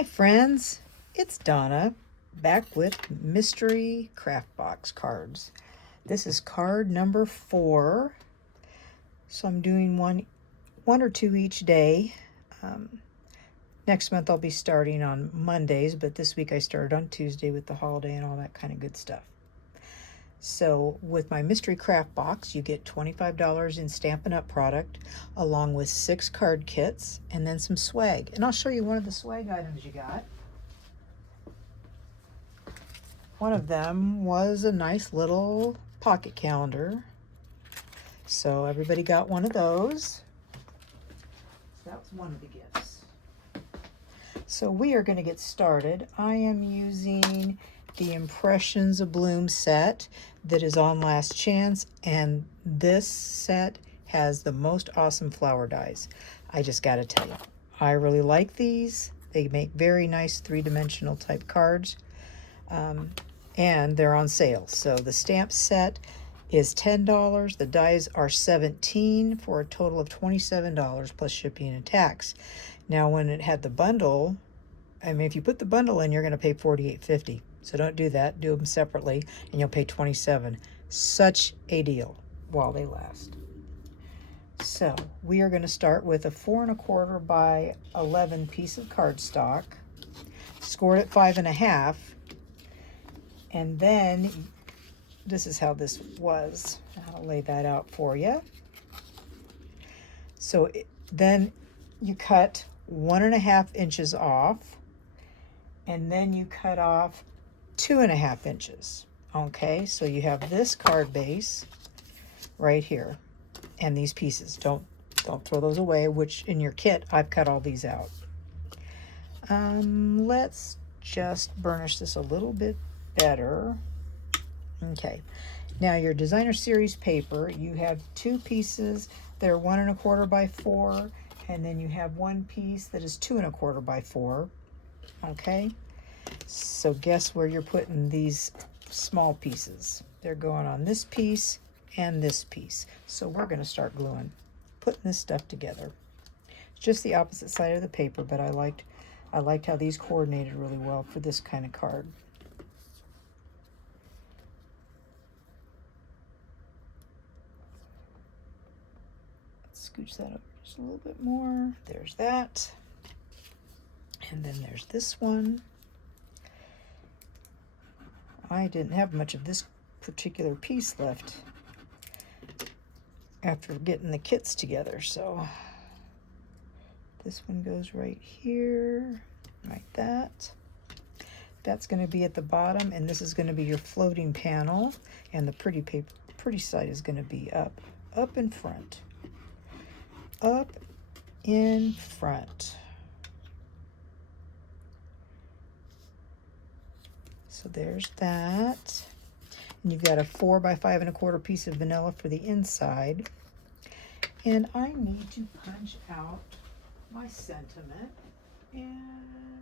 Hi friends, it's Donna back with mystery craft box cards. This is card number 4. So I'm doing one or two each day. Next month I'll be starting on Mondays, but this week I started on Tuesday with the holiday and all that kind of good stuff. So with my mystery craft box, you get $25 in Stampin' Up! Product, along with 6 card kits and then some swag. And I'll show you one of the swag items you got. One of them was a nice little pocket calendar. So everybody got one of those. So that was one of the gifts. So we are going to get started. I am using the Impressions of Bloom set that is on Last Chance, and this set has the most awesome flower dies. I just got to tell you, I really like these. They make very nice 3-dimensional type cards. And they're on sale. So the stamp set is $10. The dies are $17 for a total of $27 plus shipping and tax. Now, when it had the bundle, I mean, if you put the bundle in, you're going to pay $48.50. So don't do that. Do them separately, and you'll pay $27. Such a deal while they last. So we are going to start with a 4 1/4 by 11 piece of cardstock, scored at 5 1/2. And then this is how this was. I'll lay that out for you. So then you cut 1 1/2 inches off, and then you cut off 2 1/2 inches. Okay, so you have this card base right here, and these pieces. Don't throw those away. Which in your kit, I've cut all these out. Let's just burnish this a little bit better. Okay, now your designer series paper, you have 2 pieces that are 1 1/4 by 4, and then you have one piece that is 2 1/4 by 4. Okay, so guess where you're putting these small pieces? They're going on this piece and this piece. So we're going to start putting this stuff together. It's just the opposite side of the paper, but I liked how these coordinated really well for this kind of card. Scooch that over just a little bit more. There's that. And then there's this one. I didn't have much of this particular piece left after getting the kits together, so this one goes right here, like that. That's going to be at the bottom, and this is going to be your floating panel, and the pretty side is going to be up in front. Up in front. So there's that. And you've got a 4 by 5 1/4 piece of vanilla for the inside. And I need to punch out my sentiment. And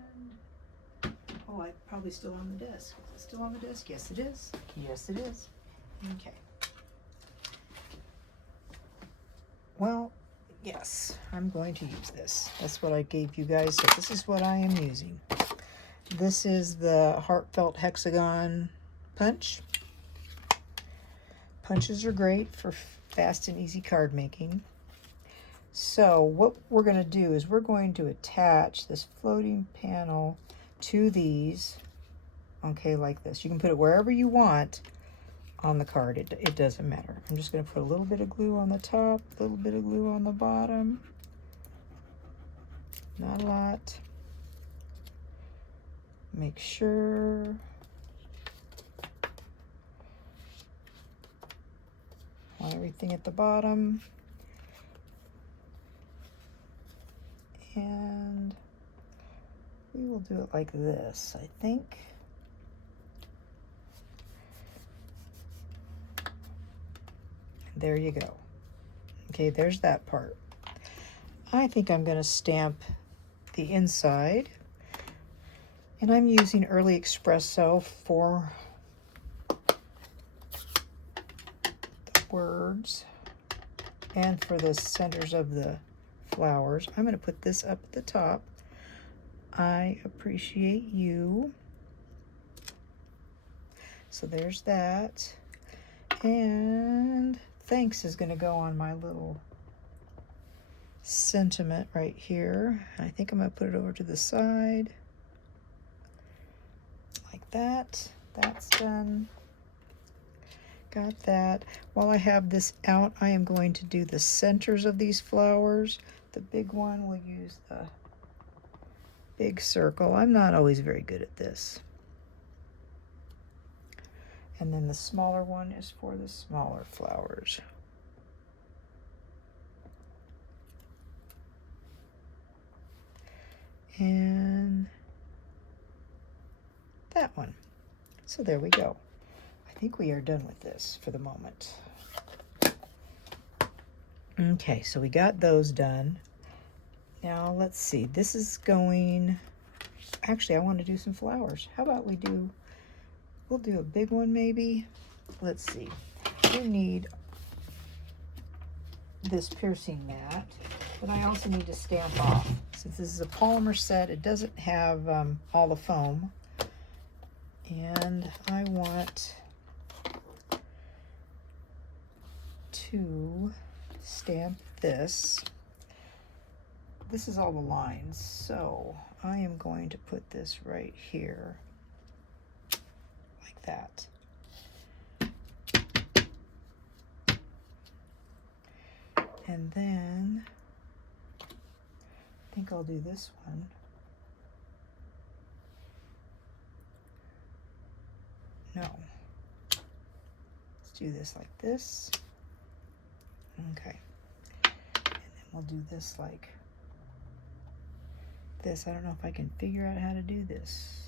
oh, it's probably still on the desk. Is it still on the desk? Yes, it is. Yes, it is. Okay. Well, yes, I'm going to use this. That's what I gave you guys. So this is what I am using. This is the Heartfelt Hexagon punch. Punches are great for fast and easy card making. So what we're going to do is we're going to attach this floating panel to these, okay, like this. You can put it wherever you want on the card. It doesn't matter. I'm just going to put a little bit of glue on the top, a little bit of glue on the bottom. Not a lot. Make sure on everything at the bottom. And we will do it like this, I think. There you go. Okay, there's that part. I think I'm going to stamp the inside. And I'm using Early Espresso for the words and for the centers of the flowers. I'm going to put this up at the top. I appreciate you. So there's that. And thanks is going to go on my little sentiment right here. I think I'm going to put it over to the side. Like that. That's done. Got that. While I have this out, I am going to do the centers of these flowers. The big one will use the big circle. I'm not always very good at this. And then the smaller one is for the smaller flowers. And that one. So there we go. I think we are done with this for the moment. Okay, so we got those done. Now let's see, this is going, actually I want to do some flowers. How about we'll do a big one maybe. Let's see, we need this piercing mat, but I also need to stamp off. Since this is a polymer set, it doesn't have all the foam. And I want to stamp this. This is all the lines, so I am going to put this right here, like that. And then I think I'll do this one. No. Let's do this like this. Okay. And then we'll do this like this. I don't know if I can figure out how to do this.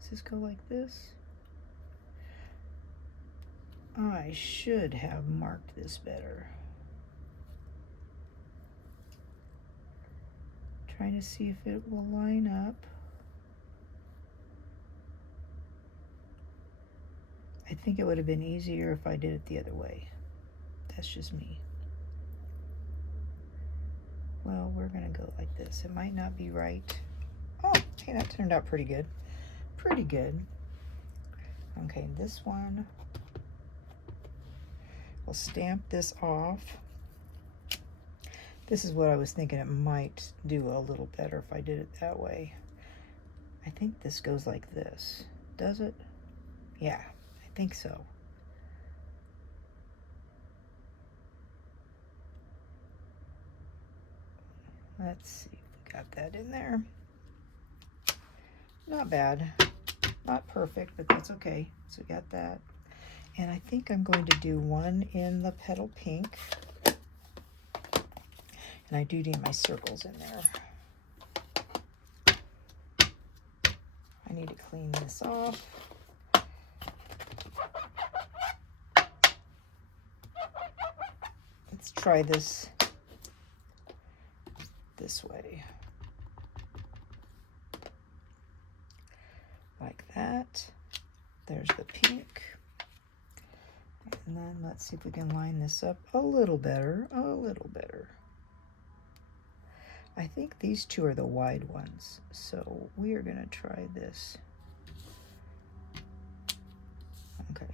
Does this go like this? I should have marked this better. Trying to see if it will line up. I think it would have been easier if I did it the other way. That's just me. Well, we're gonna go like this. It might not be right. Oh, hey, that turned out pretty good. Pretty good. Okay, this one, we'll stamp this off. This is what I was thinking it might do a little better if I did it that way. I think this goes like this. Does it? Yeah, I think so. Let's see if we got that in there. Not bad. Not perfect, but that's okay. So we got that. And I think I'm going to do one in the petal pink. And I do need my circles in there. I need to clean this off. Let's try this way. Like that. There's the pink. And then let's see if we can line this up a little better, a little better. I think these two are the wide ones, so we are going to try this. Okay.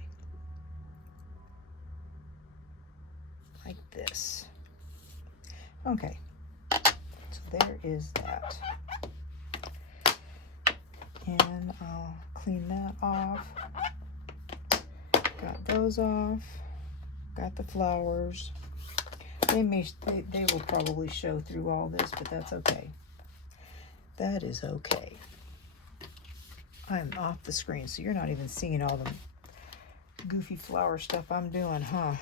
Like this. Okay. So there is that. And I'll clean that off. Got those off. Got the flowers. They will probably show through all this, but that's okay. That is okay. I'm off the screen, so you're not even seeing all the goofy flower stuff I'm doing, huh?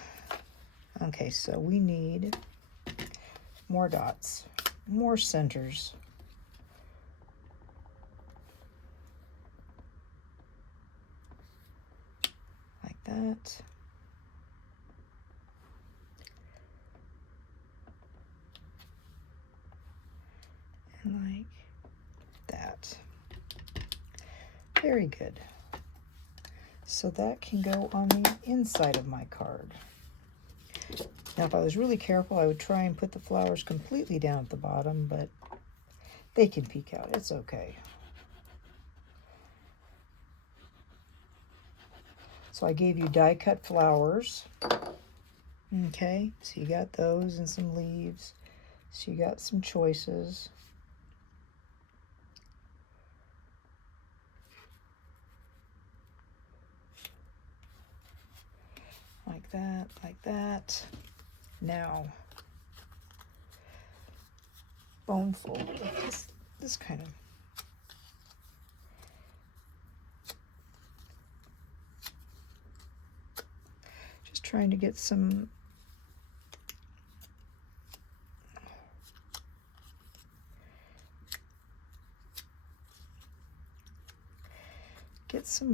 Okay, so we need more dots, more centers. Like that. And like that. Very good. So that can go on the inside of my card. Now, if I was really careful, I would try and put the flowers completely down at the bottom, but They can peek out. It's okay. So I gave you die cut flowers. Okay, so you got those and some leaves. So you got some choices. Like that, like that. Now, bone fold. This kind of. Just trying to get some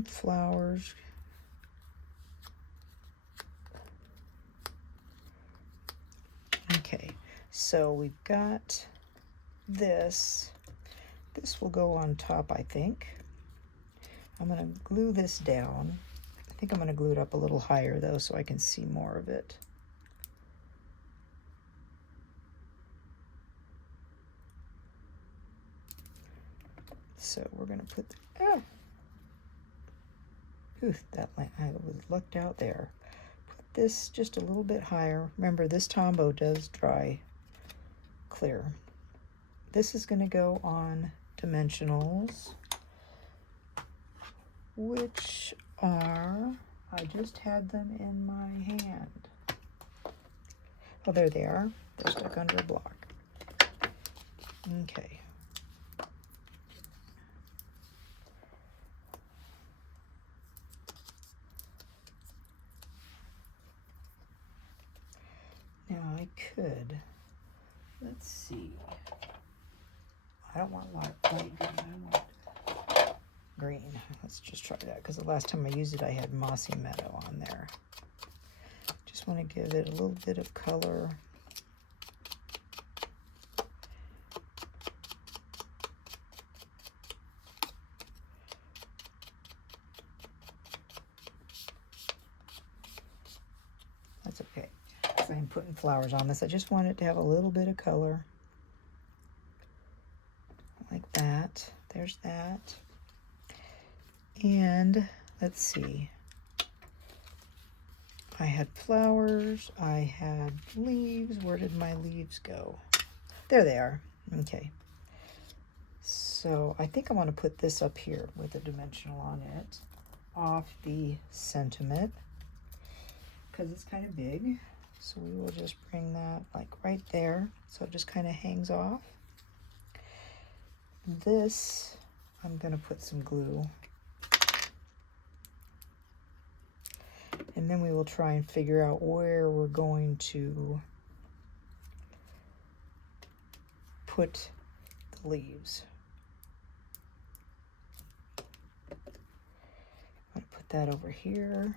flowers. Okay, so we've got this. This will go on top, I think. I'm going to glue this down. I think I'm going to glue it up a little higher, though, so I can see more of it. So we're going to put... Oh! Ooh, I was lucked out there. Put this just a little bit higher. Remember, this Tombow does dry clear. This is going to go on dimensionals, which are, I just had them in my hand. Oh, there they are. They're stuck under a block. Okay. Now I could, let's see. I don't want light green, I want green. Let's just try that, because the last time I used it I had Mossy Meadow on there. Just want to give it a little bit of color. That's okay. I'm putting flowers on this. I just want it to have a little bit of color. Like that. There's that. And let's see. I had flowers. I had leaves. Where did my leaves go? There they are. Okay. So I think I want to put this up here with a dimensional on it, off the sentiment, because it's kind of big. So we will just bring that like right there, so it just kind of hangs off. This, I'm going to put some glue. And then we will try and figure out where we're going to put the leaves. I'm going to put that over here.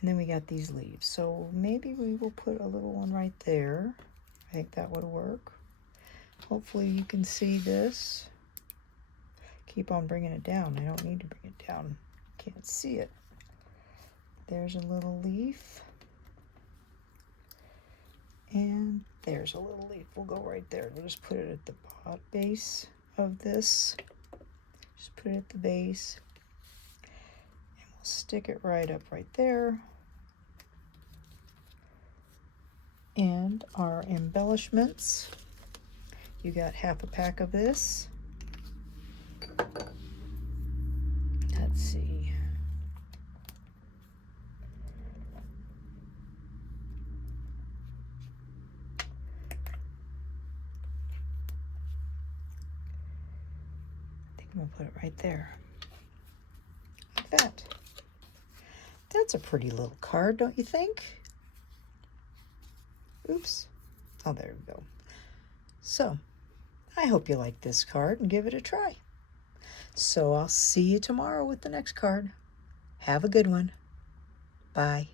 And then we got these leaves. So maybe we will put a little one right there. I think that would work. Hopefully you can see this. Keep on bringing it down. I don't need to bring it down. Can't see it. There's a little leaf. And there's a little leaf. We'll go right there. We'll just put it at the base of this. Just put it at the base. And we'll stick it right up right there. And our embellishments. You got half a pack of this. Let's see. I think I'm gonna put it right there. Like that. That's a pretty little card, don't you think? Oops. Oh, there we go. So, I hope you like this card and give it a try. So I'll see you tomorrow with the next card. Have a good one. Bye.